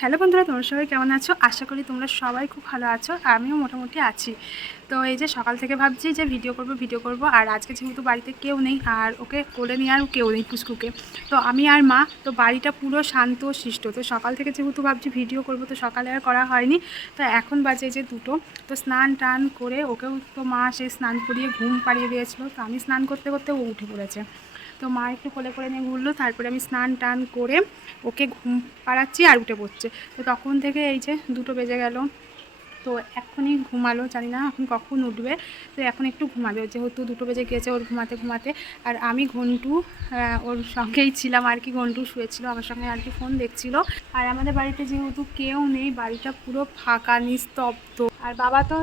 Hello বন্ধুরা, তোমরা সবাই কেমন আছো? আশা করি তোমরা সবাই খুব ভালো আছো আর আমিও মোটামুটি আছি। তো এই যে সকাল থেকে ভাবছি যে ভিডিও করব ভিডিও করব, আর আজকে যেহেতু বাড়িতে কেউ নেই, আর ওকে কোলে নিয়ে আর কেউ নেই পুষ্কুকে। তো আমি আর মা, তো বাড়িটা পুরো শান্ত, শিষ্ট। তো সকাল থেকে যেহেতু ভাবছি ভিডিও করব, তো সকালে আর করা হয়নি। তো এখন বাজে যে দুটো, তো স্নান টান করে ওকেও তো মা সে স্নান করিয়ে ঘুম পাড়িয়ে দিয়েছিল। তো আমি স্নান করতে করতে ও উঠে পড়েছে। তো মা একটু কোলে করে নিয়ে ঘুরলো, তারপরে আমি স্নান টান করে ওকে ঘুম পাড়াচ্ছি আর উঠে পড়ছে। তো তখন থেকে এই যে দুটো বেজে গেল। তো এখনই ঘুমালো, জানি না এখন কখন উঠবে। তো এখন একটু ঘুমাবে, যেহেতু দুটো বেজে গিয়েছে ওর ঘুমাতে ঘুমাতে। আর আমি ঘন্টু ওর সঙ্গেই ছিলাম আর কি, ঘন্টু শুয়েছিল, আমার সঙ্গে আর কি ফোন দেখছিল। আর আমাদের বাড়িতে যেহেতু কেউ নেই, বাড়িটা পুরো ফাঁকা, নিস্তব্ধ। আর বাবা তো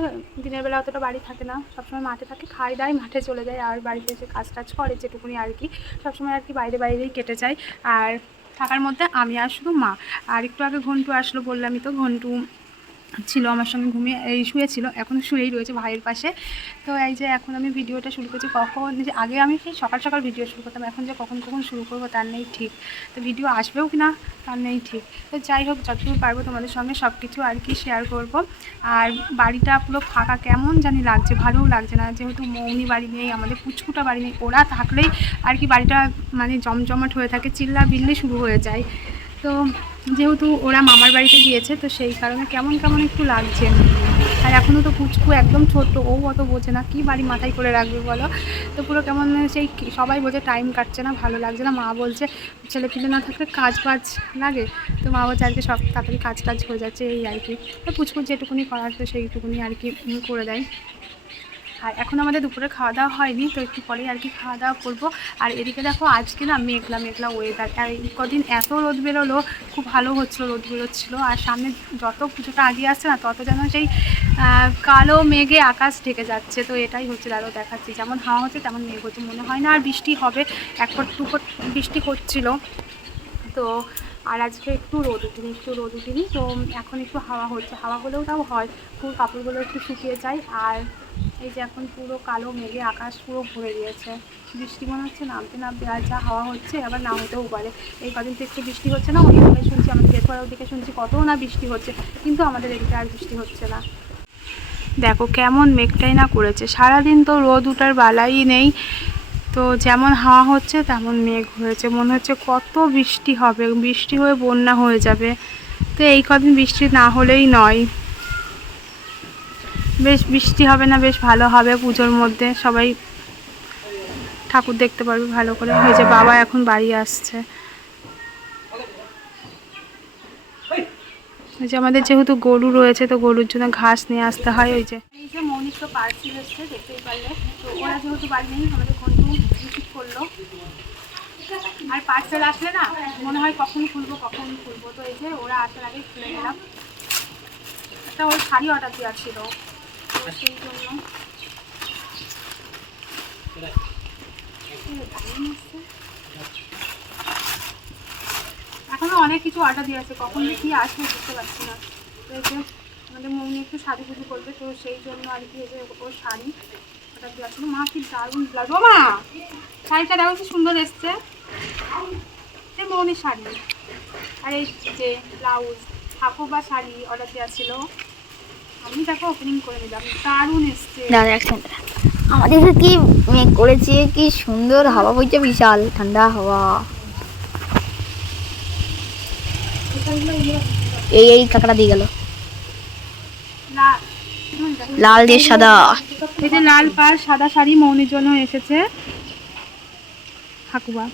দিনের বেলা অতটা বাড়ি থাকে না, সবসময় মাঠে থাকে খাই দায় মাঠে চলে যায় আর বাড়িতে এসে কাজ টাজ করে যেটুকুনি আর কি, সবসময় আর কি বাইরে বাইরেই কেটে যায়। আর থাকার মধ্যে আমি আর শুধু মা। আর একটু আগে ঘন্টু আসলো বললামই তো, ঘন্টু ছিল, আমার সঙ্গে ঘুমিয়ে, এই শুয়েছিল, এখন শুয়েই রয়েছে ভাইয়ের পাশে। তো এই যে এখন আমি ভিডিওটা শুরু করছি, কখন যে, আগে আমি সেই সকাল সকাল ভিডিও শুরু করতাম, এখন যে কখন কখন শুরু করব তার নেই ঠিক। তো ভিডিও আসবেও কি না তার নেই ঠিক। তো যাই হোক যতটুকু পারব তোমাদের সঙ্গে সব কিছু আর কি শেয়ার করব। আর বাড়িটা পুরো ফাঁকা, কেমন জানি লাগছে, ভালোও লাগছে না। যেহেতু মৌনি বাড়ি নেই, আমাদের পুচকুটা বাড়ি নেই, ওরা থাকলেই আর কি বাড়িটা মানে জমজমাট হয়ে থাকে চিল্লা বিল্লি শুরু হয়ে যায়। তো যেহেতু ওরা মামার বাড়িতে গিয়েছে, তো সেই কারণে কেমন কেমন একটু লাগছে। আর এখনও তো পুচকু একদম ছোট্ট ও অত বোঝে না, কি বাড়ি মাথায় করে রাখবে বলো? তো পুরো কেমন সেই সবাই বোঝে টাইম কাটছে না, ভালো লাগছে না। মা বলছে, ছেলে পিলে না থাকলে কাজ বাজ লাগে? তো মা বলছে, আজকে সব তাড়াতাড়ি কাজ টাজ হয়ে যাচ্ছে, এই আর কি। তো পুচকু যেটুকুনি করার, তো সেইটুকুনি আর কি করে দেয়। আর এখন আমাদের দুপুরে খাওয়া দাওয়া হয়নি, তো একটু পরেই আর কি খাওয়া দাওয়া করব। আর এদিকে দেখো আজকে না মেঘলা মেঘলা ওয়েদার আর কদিন এত রোদ বেরোলো, খুব ভালো হচ্ছিল রোদ বেরোচ্ছিলো। আর সামনে যত পুজোটা আগিয়ে আসছে না, তত যেন সেই কালো মেঘে আকাশ ঢেকে যাচ্ছে। তো এটাই হচ্ছে আরও দেখাচ্ছি। যেমন হাওয়া হচ্ছে, তেমন মেঘ হচ্ছে। মনে হয় না আর বৃষ্টি হবে। এক ফোঁট বৃষ্টি হচ্ছিল। তো আর আজকে একটু রোদ উঠিনি, একটু রোদ উঠিনি। তো এখন একটু হাওয়া হচ্ছে। হাওয়া হলেও তাও হয়। পুরো কাপড়গুলো একটু শুকিয়ে যায়। আর এই যে এখন পুরো কালো মেঘে আকাশ পুরো ভরে গিয়েছে। বৃষ্টি মনে হচ্ছে নামতে নামতে আর যা হাওয়া হচ্ছে, আবার না হতেও পারে। এই কদিন একটু বৃষ্টি হচ্ছে না দিকে শুনছি, আমাদের বেরপাড়ার ওদিকে শুনছি কতও না বৃষ্টি হচ্ছে, কিন্তু আমাদের এদিকে আর বৃষ্টি হচ্ছে না। দেখো কেমন মেঘটাই না করেছে। সারাদিন তো রোদ উঠার বালাই নেই, তো যেমন হাওয়া হচ্ছে, তেমন মেঘ হয়েছে। মনে হচ্ছে কত বৃষ্টি হবে, বৃষ্টি হয়ে বন্যা হয়ে যাবে। তো এই কদিন বৃষ্টি না হলেই নয়। বেশ বৃষ্টি হবে না, বেশ ভালো হবে পুজোর মধ্যে। সবাই ঠাকুর দেখতে পারবে, ভালো করে। ওই যে বাবা এখন বাড়ি আসছে। ওই যে আমাদের যেহেতু গরু রয়েছে, তো গরুর জন্য ঘাস নিয়ে আসতে হয়। ওই যে এই যে মৌনিক তো পার্সেল এসছে, দেখতেই পারলে। তো ওরা যেহেতু বাড়ি নেই, আমাদের ঘন্টু রিসিভ করল। আর পার্সেল আসলে না, মনে হয় কখন খুলবো কখন খুলবো। তো এই যে ওরা আসার আগে খুলে গেলাম। একটা ওর শাড়ি অর্ডার দেওয়ার ছিল। সেই জন্য এখনও অনেক কিছু অর্ডার দিয়ে আছে, কখন যে কি আসবে বুঝতে পারছি না। তো এই আমাদের মৌনি একটু শাড়ি পুজো করবে, তো সেই জন্য আর কি এই যে ওর শাড়ি অর্ডার দেওয়া ছিল। মা, কি দারুণ ব্লাউজ ও মা, শাড়িটা দেখো সুন্দর এসছে। যে মৌনির শাড়ি। আর এই যে ব্লাউজ হাফোবা শাড়ি অর্ডার দেওয়া ছিল। আমি দেখো ওপেনিং করে নিলাম। দারুণ এসছে। দাদা এক সেকেন্ড আমাদের কি মেঘ করেছে কি সুন্দর হাওয়া বইছে বিশাল ঠান্ডা হাওয়া। এই এই কাঁকড়া দিয়ে গেল। লাল দিয়ে সাদা। এই যে লাল পাড় সাদা শাড়ি মৌনির জন্য এসেছে। হাকুবা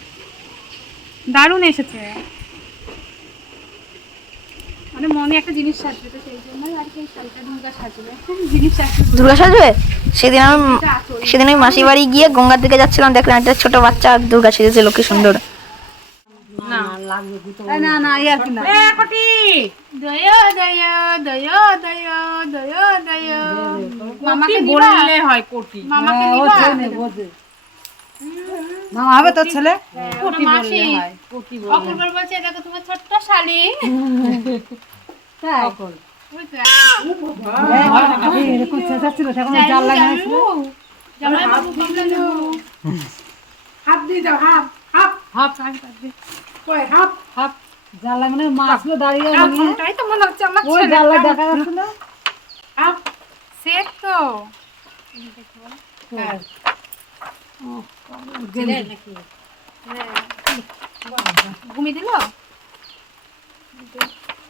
দারুণ এসেছে। মানে মনে একটা জিনিস সাজবে তো সেই জন্যই আর কি শাড়িটা দুর্গা সাজবে। জিনিস সাজবে দুর্গা। সাজবে? সেদিন আমি সেদিন আমি মাসির বাড়ি গিয়ে গঙ্গার দিকে যাচ্ছিলাম দেখলাম একটা ছোট বাচ্চা দুর্গা সেজেছিল কি সুন্দর। না। না ইয়ার কি না। দয় দয় দয় দয় দয় দয়। মামাকে বললে হয় কোটি। মামাকে দিবা না হবে তোর ছেলে। কোটি মাসি। অপূর্ব বলছে দেখো তোমার ছোট্ট শালি। ওই তো। এরকম চেঁচাচ্ছিল তখন জাল লাগাইছিল জামাই বাবু বাবু। হাফ দিয়ে দাও মানে মাছগুলো দাঁড়িয়ে নিয়ে এরকমটাই তো মনে হচ্ছে আমার ওই। জানলা দেখা যাচ্ছে না। আপ, সেট তো। হ্যাঁ। ঘুমিয়ে দিল?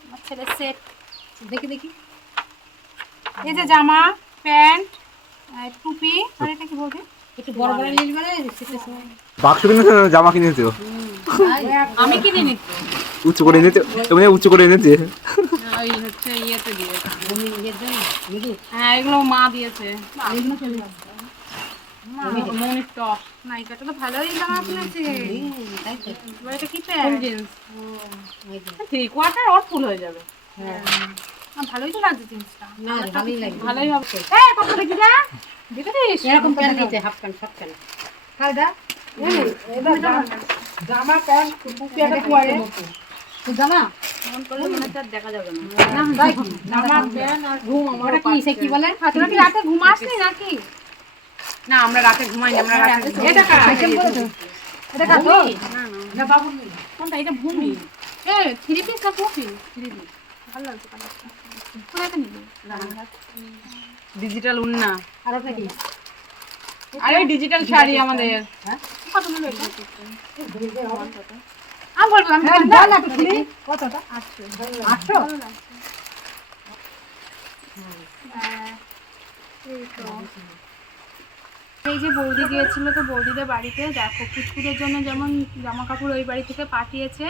আমার ছেলে সেট দেখি দেখি। এই যে জামা প্যান্ট টুপি আর এটা কি বলবি? একটু বড় বড় জিনিস বাক্স কিনেছে জামা কিনেছে আমি কিনে উঁচু করে এনেছে এমনি উঁচু করে এনেছে। ওই হচ্ছে ইয়েতে দিয়েছে। হ্যাঁ এগুলো মা দিয়েছে। মনির টপ নায়িকাটা তো ভালোই জামা কিনেছে এটা কি থ্রি কোয়ার্টার ওর ফুল হয়ে যাবে? ভালোই তো লাগছে জিনিসটা। ভালোই হবে। এই কত দেখি যা। দেখেছিস? এরকম প্যান্ট দিতে হাফ প্যান্ট শর্ট প্যান্ট। কালদা জামা প্যান্ট টুপি একটা পরে জামা? করলে হচ্ছে আর দেখা যাবে না। জামা প্যান্ট আর ঘুম আমার কি সে কি বলে? কি রাতে ঘুমাসনি নাকি? না আমরা রাতে ঘুমাই না আমরা রাতে এটা কার এটা কার তো না বাবু কোনটা? এটা ভূমি এ থ্রি পিস না পিস? Three piece. ভালো লাগছে কালারটা। কোথায় নিবি ডিজিটাল উন্না। আর ওটা কি? আরে ডিজিটাল শাড়ি আমাদের। কত নেবে এটা? আমি বলব আমি হ্যাঁ, বলব না। কতটা? আটশো। আটশো? ভালো লাগছে। হ্যাঁ, এই তো। এই যে বৌদি গিয়েছিল তো বৌদিদের বাড়িতে দেখো কুচকুচের জন্য যেমন জামা কাপড় ওই বাড়ি থেকে পাঠিয়েছে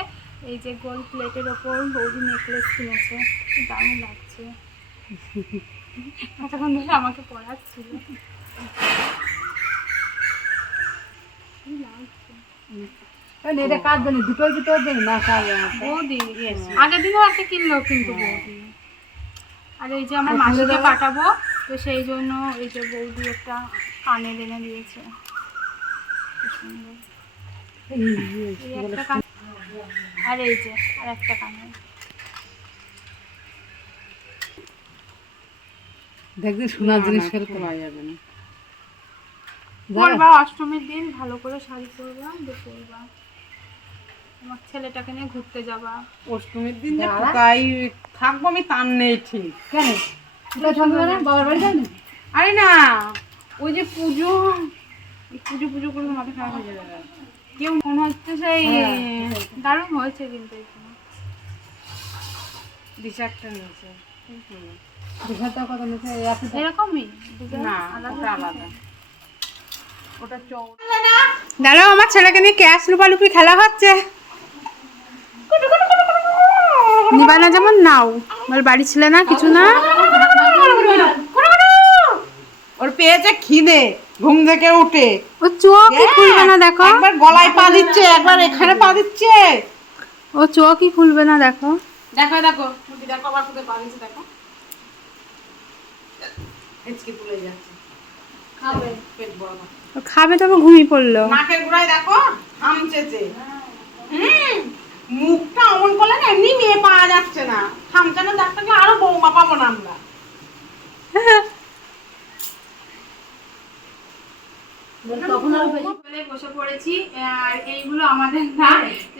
এই যে গোল প্লেটের ওপর বৌদি নেকলেস কিনেছে। দারুণ লাগছে। এতক্ষণ ধরে আমাকে পড়াচ্ছিল। কি লাগছে এটা কার জন্য? দুটোই কি তোর না বৌদি আগের দিনও একটা কিনলো কিন্তু বৌদি। আর এই যে আমার মাসিকে পাঠাবো। তো সেই জন্য এই যে বৌদি একটা কানে এনে দিয়েছে। আর এই যে আর একটা কানে দেখবি সোনার জিনিস ফেরত পাওয়া যাবে না। পরবা অষ্টমীর দিন ভালো করে শাড়ি পরবা দিয়ে পরবা। আমার ছেলেটাকে নিয়ে ঘুরতে যাবা। অষ্টমীর দিন যে কোথায় থাকব আমি তার নেই ঠিক। কেন? বাবার বাড়ি যাই আরে না ওই যে পুজো পুজো পুজো করে মাথা খারাপ হয়ে যাবে কেউ মনে হচ্ছে সেই দারুণ হয়েছে কিন্তু দিশাকটা নিয়েছে এরকমই না ওটা আলাদা ওটা চৌ দাঁড়াও আমার ছেলেকে নিয়ে ক্যাশ লুপালুপি খেলা হচ্ছে নিবানা যেমন নাও আমার বাড়ি ছিল না কিছু না পেয়েছে খিদে ঘুম থেকে উঠে। ও চোখই খুলবে না দেখো? একবার গলায় পা দিচ্ছে একবার এখানে পা দিচ্ছে। ও চোখই খুলবে না দেখো? দেখো দেখো দেখো আবার কোথায় পা দিচ্ছে দেখো। হেঁচকি যাচ্ছে। খাবে পেট বড় খাবে তবে ঘুমিয়ে পড়ল। নাকের গোড়ায় দেখো হামচেছে হুম মুখটা অমন করলে না এমনি মেয়ে পাওয়া যাচ্ছে না। হামচানো ডাক্তার থাকলে আরও বৌমা পাবো না আমরা বলে বসে পড়েছি আর এইগুলো আমাদের না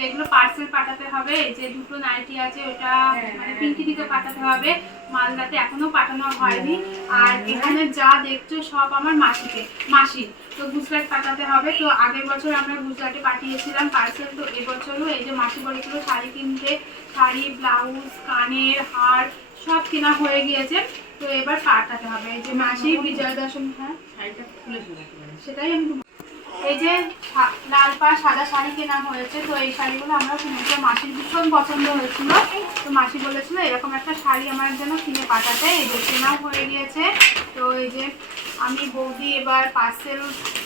এগুলো পার্সেল পাঠাতে হবে যে দুটো নাইটি আছে ওটা মানে পিঙ্কি দিকে পাঠাতে হবে মালদাতে এখনও পাঠানো হয়নি আর এখানে যা দেখছ সব আমার মাসিকে মাসি তো গুজরাট পাঠাতে হবে তো আগের বছর আমরা গুজরাটে পাঠিয়েছিলাম পার্সেল তো এবছরও এই যে মাসি বলেছিল শাড়ি কিনতে শাড়ি ব্লাউজ কানের হার সব কেনা হয়ে গিয়েছে। তো এবার পাঠাতে হবে। এই যে মাসি বিজয়া দশমী হ্যাঁ? শাড়িটা খুলে সেটাই আমি এই যে লাল পাড় সাদা শাড়ি কেনা হয়েছে তো এই শাড়িগুলো আমরা কিনেছি মাসির ভীষণ পছন্দ হয়েছিল। তো মাসি বলেছিল এরকম একটা শাড়ি আমার জন্য কিনে পাঠাতে। এই যে কেনাও হয়ে গিয়েছে। তো এই যে আমি বৌদি এবার পার্সেল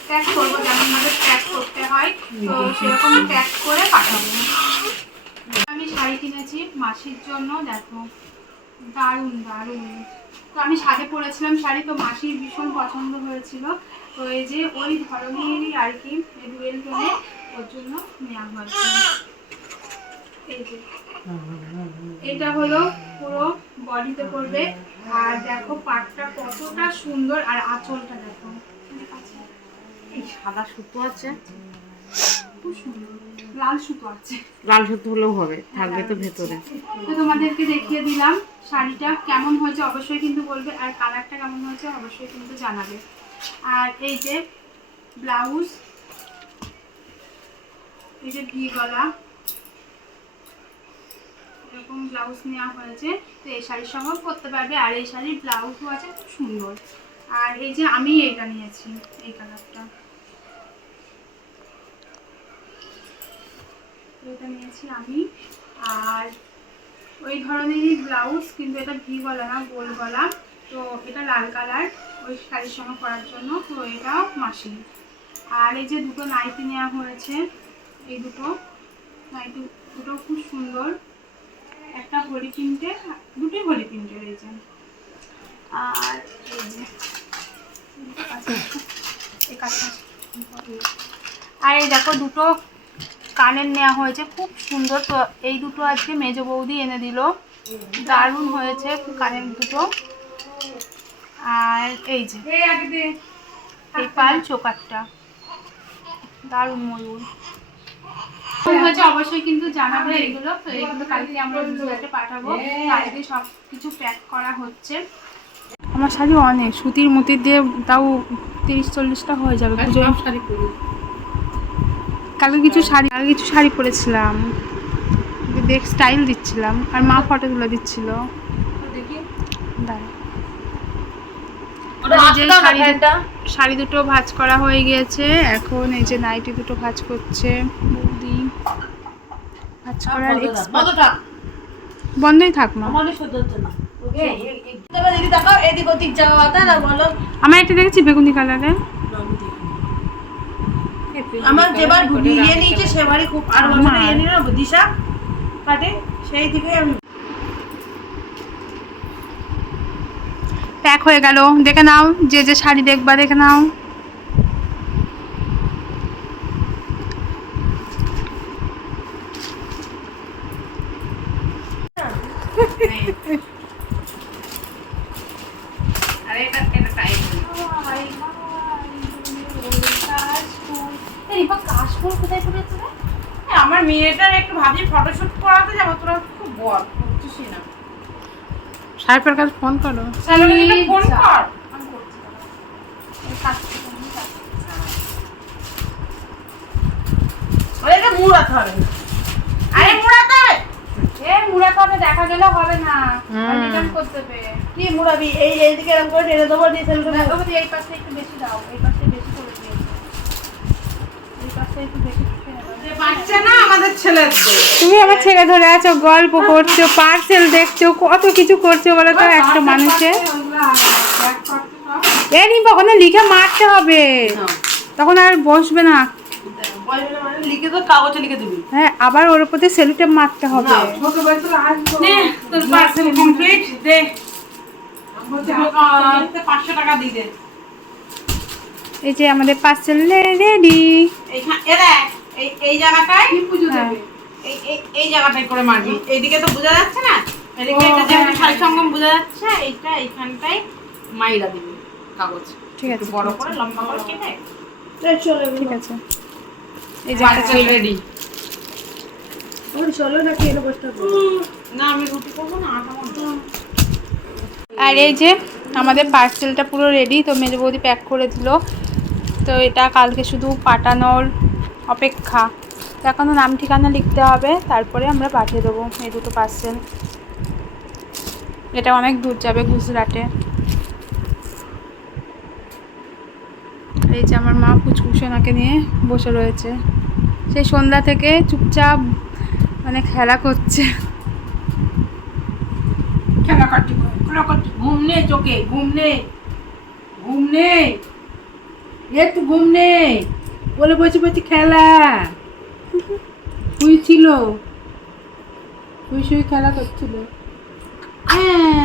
প্যাক করব যেমন ভাবে প্যাক করতে হয়। তো সেরকম প্যাক করে পাঠাবো। আমি শাড়ি কিনেছি মাসির জন্য দেখো। দারুণ দারুণ। তো আমি সাথে পরেছিলাম শাড়ি তো মাসির ভীষণ পছন্দ হয়েছিল। তো এই যে ওই ধরনেরই আর কি ডুয়েল টোনে ওর জন্য নেওয়া হয়েছে। এই যে। এটা হলো পুরো বডিতে পড়বে আর দেখো পাটটা কতটা সুন্দর আর আঁচলটা দেখো। এই সাদা সুতো আছে। খুব সুন্দর। লাল সুতো আছে। লাল সুতো হলেও হবে থাকবে তো ভেতরে। তো তোমাদেরকে দেখিয়ে দিলাম শাড়িটা কেমন হয়েছে অবশ্যই কিন্তু বলবে আর কালারটা কেমন হয়েছে অবশ্যই কিন্তু জানাবে। আর এই যে ব্লাউজ এই যে ভি গলা এরকম ব্লাউজ নেওয়া হয়েছে। তো এই শাড়ির সঙ্গেও করতে পারবে আর এই শাড়ির ব্লাউজও আছে খুব সুন্দর। আর এই যে আমি এইটা নিয়েছি এই কালারটা। এটা নিয়েছি আমি। আর ওই ধরনেরই ব্লাউজ, কিন্তু এটা ভি গলা না, গোল গলা। তো এটা লাল কালার, ওই শাড়ির সঙ্গে করার জন্য। তো এটা মাসি। আর এই যে দুটো নাইটি নেওয়া হয়েছে, এই দুটো। নাইটি দুটো খুব সুন্দর। একটা হলি প্রিন্টের, দুটোই হলি প্রিন্টের এই যে। আর এই যে আর এই দেখো দুটো কানের নেওয়া হয়েছে খুব সুন্দর। তো এই দুটো আজকে মেজ বৌদি এনে দিল। দারুণ হয়েছে কানের দুটো। আর এই যে এই পাল চোকারটা। দারুণ ময়ূর। হয়েছে অবশ্যই কিন্তু জানাব এগুলো। তো এগুলো কালকে আমরা গুজরাটে পাঠাবো। তো আজকে সব কিছু প্যাক করা হচ্ছে। আমার শাড়ি অনেক। সুতির মুতির দিয়ে তাও তিরিশ চল্লিশটা হয়ে যাবে পুজোয়। শাড়ি কালকে কিছু শাড়ি কালকে কিছু শাড়ি পরেছিলাম দেখ স্টাইল দিচ্ছিলাম আর মা ফটো তুলে দিচ্ছিল শাড়ি দুটো ভাঁজ করা হয়ে গিয়েছে এখন এই যে নাইটি দুটো ভাঁজ করছে বৌদি ভাঁজ করার বন্ধই থাক মা আমার এটা দেখেছি বেগুনি কালারে আমার যেবার ইয়ে নিয়েছে সেবারই খুব আর বছর ইয়ে নিল দিশা কাটে সেই থেকে আমি প্যাক হয়ে গেল। দেখে নাও যে যে শাড়ি দেখবা দেখে নাও আরে এটা এটা টাইট আমার মেয়েটার একটু ভাবছি ফটোশুট করাতে যাব তোরা খুব বল করছিস না। সাহেবের কাছে ফোন করো। ফোন কর। মুড়াতে হবে। আরে মুড়াতে এ মুড়া কবে দেখা গেলে হবে না। রিটার্ন করতে হবে কি মুড়াবি? এই এইদিকে এরকম করে টেনে দেবো দিয়ে দেবো এই পাশে একটু বেশি দাও এই পাশে বেশি করে দিয়েছে এই পাশে একটু বেশি তুমি আমার ছেলে ধরে আছো গল্প করছ পার্সেল দেখছ কত কিছু করছ বলে তো একটা মানুষের এ নিবা ওখানে লিখে মারতে হবে। তখন আর বসবে না। মানে লিখে তো কাগজে লিখে দিবি। হ্যাঁ আবার ওর উপর দিয়ে সেলুটে মারতে হবে। নে তোর পার্সেল কমপ্লিট দে। পাঁচশো টাকা দিয়ে দে। এই যে আমাদের পার্সেল রেডি এইখান এ দেখ। এই এই জায়গাটায়? হ্যাঁ। এই এই এই জায়গাটায় করে মারবি। এইদিকে তো বোঝা যাচ্ছে না? এদিকে এটা যেহেতু শাড়ি সঙ্গম বোঝা যাচ্ছে এইটা এইখানটায় মাইরা দিবি কাগজ। ঠিক আছে একটু বড় করে লম্বা করে কেটে। চলো ঠিক আছে। এই যে রেডি চলো। বসতে না আমি রুটি করব না আটা আর এই যে আমাদের পার্সেলটা পুরো রেডি তো মেজো বৌদি প্যাক করে দিল। তো এটা কালকে শুধু পাঠানোর অপেক্ষা। এখনও নাম ঠিকানা লিখতে হবে, তারপরে আমরা পাঠিয়ে দেবো এই দুটো পার্সেল এটা অনেক দূর যাবে গুজরাটে। এই যে আমার মা পুচকুসোনাকে নিয়ে বসে রয়েছে। সেই সন্ধ্যা থেকে চুপচাপ মানে খেলা করছে। খেলা কাটি ঘুম নেই চোখে ঘুম নেই। ঘুম নেই। ঘুম নেই। বলে বসে বসে খেলা। শুই ছিল। শুই শুই খেলা করছিল। হ্যাঁ